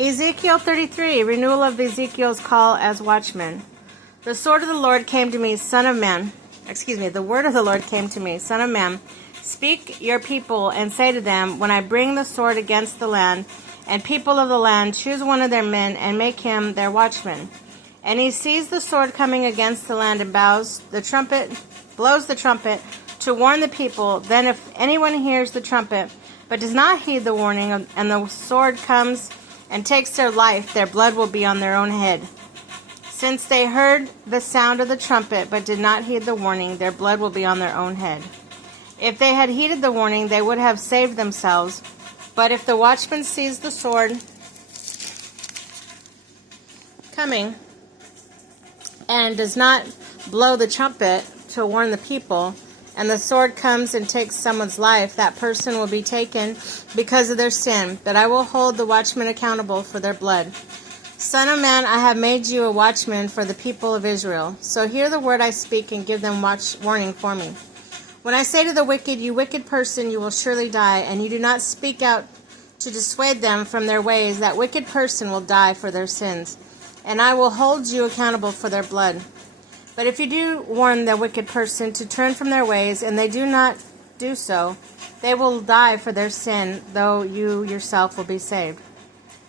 Ezekiel 33, renewal of Ezekiel's call as watchman. The word of the Lord came to me, son of man. Speak your people and say to them, when I bring the sword against the land, and people of the land, choose one of their men and make him their watchman. And he sees the sword coming against the land and blows the trumpet to warn the people. Then if anyone hears the trumpet, but does not heed the warning, and the sword comes and takes their life, their blood will be on their own head. Since they heard the sound of the trumpet, but did not heed the warning, their blood will be on their own head. If they had heeded the warning, they would have saved themselves. But if the watchman sees the sword coming and does not blow the trumpet to warn the people, and the sword comes and takes someone's life, that person will be taken because of their sin. But I will hold the watchmen accountable for their blood. Son of man, I have made you a watchman for the people of Israel. So hear the word I speak and give them warning for me. When I say to the wicked, you wicked person, you will surely die, and you do not speak out to dissuade them from their ways, that wicked person will die for their sins, and I will hold you accountable for their blood. But if you do warn the wicked person to turn from their ways, and they do not do so, they will die for their sin, though you yourself will be saved.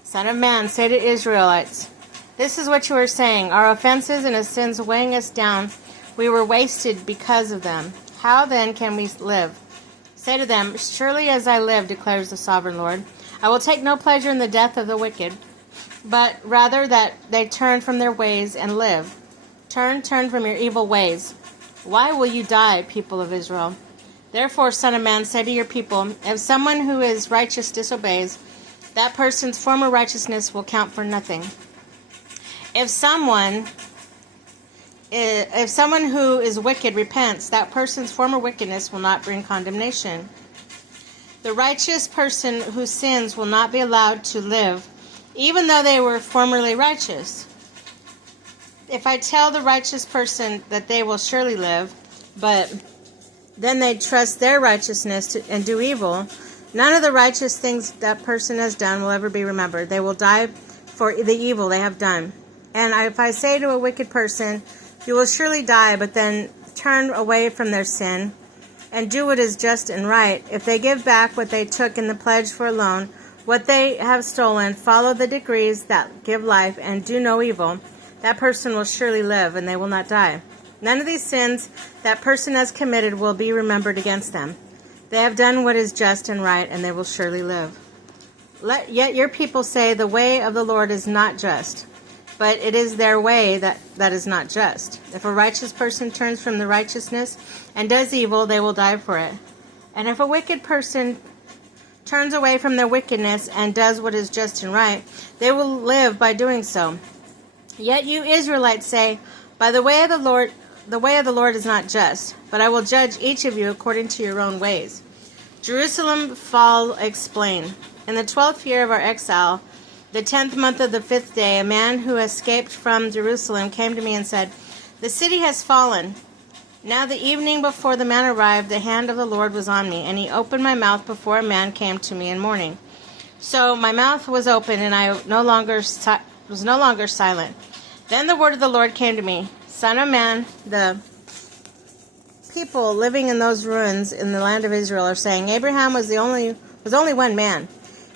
Son of man, say to Israelites, this is what you are saying, our offenses and our sins weighing us down, we were wasted because of them. How then can we live? Say to them, surely as I live, declares the sovereign Lord, I will take no pleasure in the death of the wicked, but rather that they turn from their ways and live. Turn from your evil ways. Why will you die, people of Israel? Therefore, son of man, say to your people, if someone who is righteous disobeys, that person's former righteousness will count for nothing. If someone who is wicked repents, that person's former wickedness will not bring condemnation. The righteous person who sins will not be allowed to live, even though they were formerly righteous. If I tell the righteous person that they will surely live, but then they trust their righteousness and do evil, none of the righteous things that person has done will ever be remembered. They will die for the evil they have done. And if I say to a wicked person, you will surely die, but then turn away from their sin and do what is just and right, if they give back what they took in the pledge for a loan, what they have stolen, follow the decrees that give life, and do no evil, that person will surely live, and they will not die. None of these sins that person has committed will be remembered against them. They have done what is just and right, and they will surely live. Yet your people say, the way of the Lord is not just, but it is their way that is not just. If a righteous person turns from the righteousness and does evil, they will die for it. And if a wicked person turns away from their wickedness and does what is just and right, they will live by doing so. Yet you Israelites say, by the way of the Lord is not just, but I will judge each of you according to your own ways. Jerusalem fall explain. In the 12th year of our exile, the 10th month of the 5th day, a man who escaped from Jerusalem came to me and said, the city has fallen. Now the evening before the man arrived, the hand of the Lord was on me, and he opened my mouth before a man came to me in mourning. So my mouth was open, and I was no longer silent. Then the word of the Lord came to me, Son of man, the people living in those ruins in the land of Israel are saying, Abraham was only one man.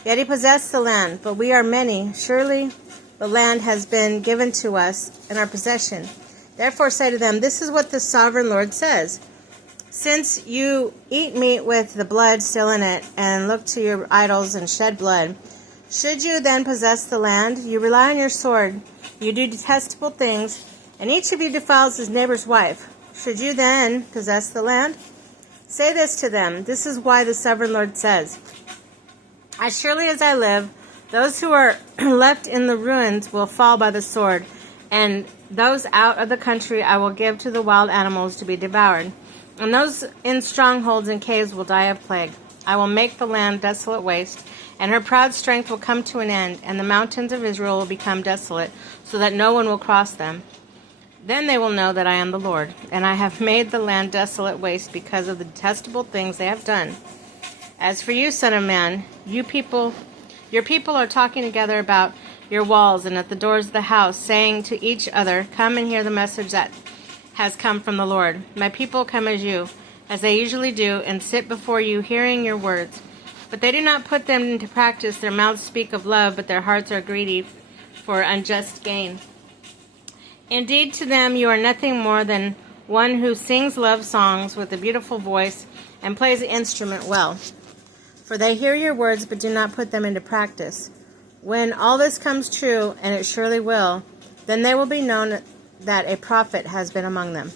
Yet he possessed the land, but we are many. Surely the land has been given to us in our possession. Therefore say to them, this is what the sovereign Lord says. Since you eat meat with the blood still in it, and look to your idols and shed blood, should you then possess the land? You rely on your sword. You do detestable things, and each of you defiles his neighbor's wife. Should you then possess the land? Say this to them. This is why the sovereign Lord says, as surely as I live, those who are left in the ruins will fall by the sword, and those out of the country I will give to the wild animals to be devoured, and those in strongholds and caves will die of plague. I will make the land desolate waste, and her proud strength will come to an end, and the mountains of Israel will become desolate, so that no one will cross them. Then they will know that I am the Lord, and I have made the land desolate waste because of the detestable things they have done. As for you, son of man, you Your people are talking together about your walls and at the doors of the house, saying to each other, "Come and hear the message that has come from the Lord." My people come as they usually do, and sit before you, hearing your words. But they do not put them into practice. Their mouths speak of love, but their hearts are greedy for unjust gain. Indeed, to them you are nothing more than one who sings love songs with a beautiful voice and plays the instrument well. For they hear your words, but do not put them into practice. When all this comes true, and it surely will, then they will be known that a prophet has been among them.